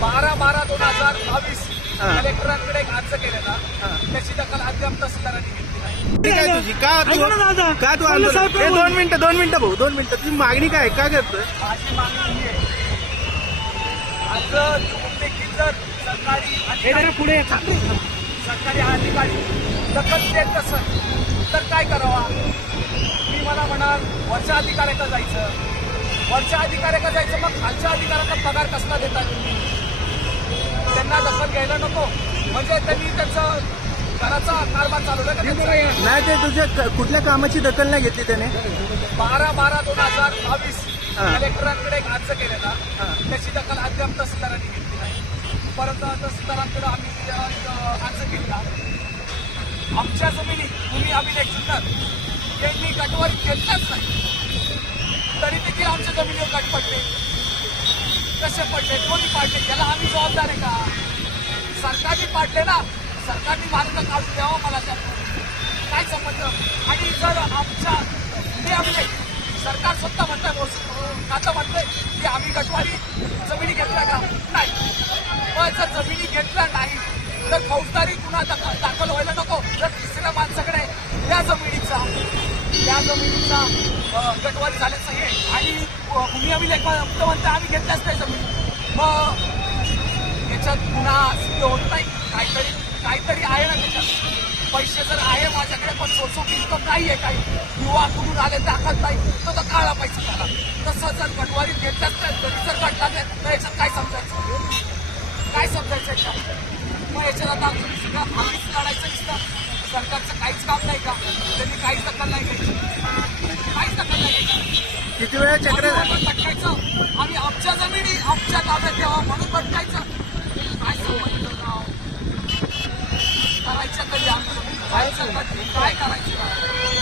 बारा बारा दोन हजार बावीस. कलेक्टरांकडे अर्ज केलेला. त्याची दखल अद्याप तहसीलदारांनी घेतली नाही. ठीक आहे तुझी? का ऐका ना दादा. तू का तू पहिले आंदोलन? साहेब ए. दोन मिनिटं दोन मिनिटं भाऊ दोन मिनिटं. तुझी मागणी काय? आहे? का करतोय? माझी मागणी ही आहे. आज देखील जर सरकारी अधिकारी पुढे सरकारी अधिकारी दखल देत नसेल तर काय करावा? मी मला म्हणाल वरच्या अधिकाऱ्याकडे जायचं. वरच्या अधिकाऱ्याकडे जायचं मग खालच्या अधिकाऱ्यांना पगार कसला देतात? तुम्ही त्यांना दखल घ्यायला नको. म्हणजे त्यांनी त्यांचं घराचा कारभार चालवला का त्यांचा? नाही ते तुझ्या कुठल्या कामाची दखल नाही घेतली त्याने? बारा बारा दोन हजार बावीस हा. कलेक्टरांकडे एक अर्ज केलेला. हा. त्याची दखल अद्याप तहसीलदारांनी घेतली नाही. परंतु तहसीलदारांकडे आम्ही अ, अर्ज केला आमच्या जमिनी भूमी अभिलेख जुन्नर यांनी गटवारी घेतलाच नाही. तरी देखील आमच्या जमिनीवर गट पडले. कसे पडले? कोणी पाडले? याला आम्ही जबाबदार आहे ना सरकारने मार्ग काढून द्यावा मला त्यातून काय संबंध? आणि जर आमच्या भूमी आम्ही सरकार स्वतः म्हणतंय महसूल आता म्हणतंय की आम्ही गटवारी जमिनी घेतल्या का? नाही. पण जर जमिनी घेतल्या नाही तर फौजदारी गुन्हा दाखल दाखल व्हायला नको. जर तिसऱ्या माणसाकडे त्या जमिनीचा त्या जमिनीचा गटवारी झाल्याचं हे आणि भूमी अभिलेख फक्त म्हणतो आम्ही घेतल्याच नाही जमीन. मग याच्यात गुन्हा सिद्ध होत नाही. काहीतरी काहीतरी आहे ना त्याच्यात. पैसे जर आहे माझ्याकडे पण सोसोक इन्कम नाही आहे काही. युवा कुठून आले दाखल नाही. तर तो काळा पैसा झाला. तसं जर गटवारी घेतल्याच नाही तरी जर नाही तर याच्यात काय समजायचं? काय समजायचं याच्यात? मग याच्यात आता सुद्धा आम्हीच लढायचं नुसतं. सरकारचं काहीच काम नाही का? त्यांनी काहीच दखल नाही घ्यायची. काहीच दखल नाही घ्यायची. किती वेळा चक्र काय करायचं?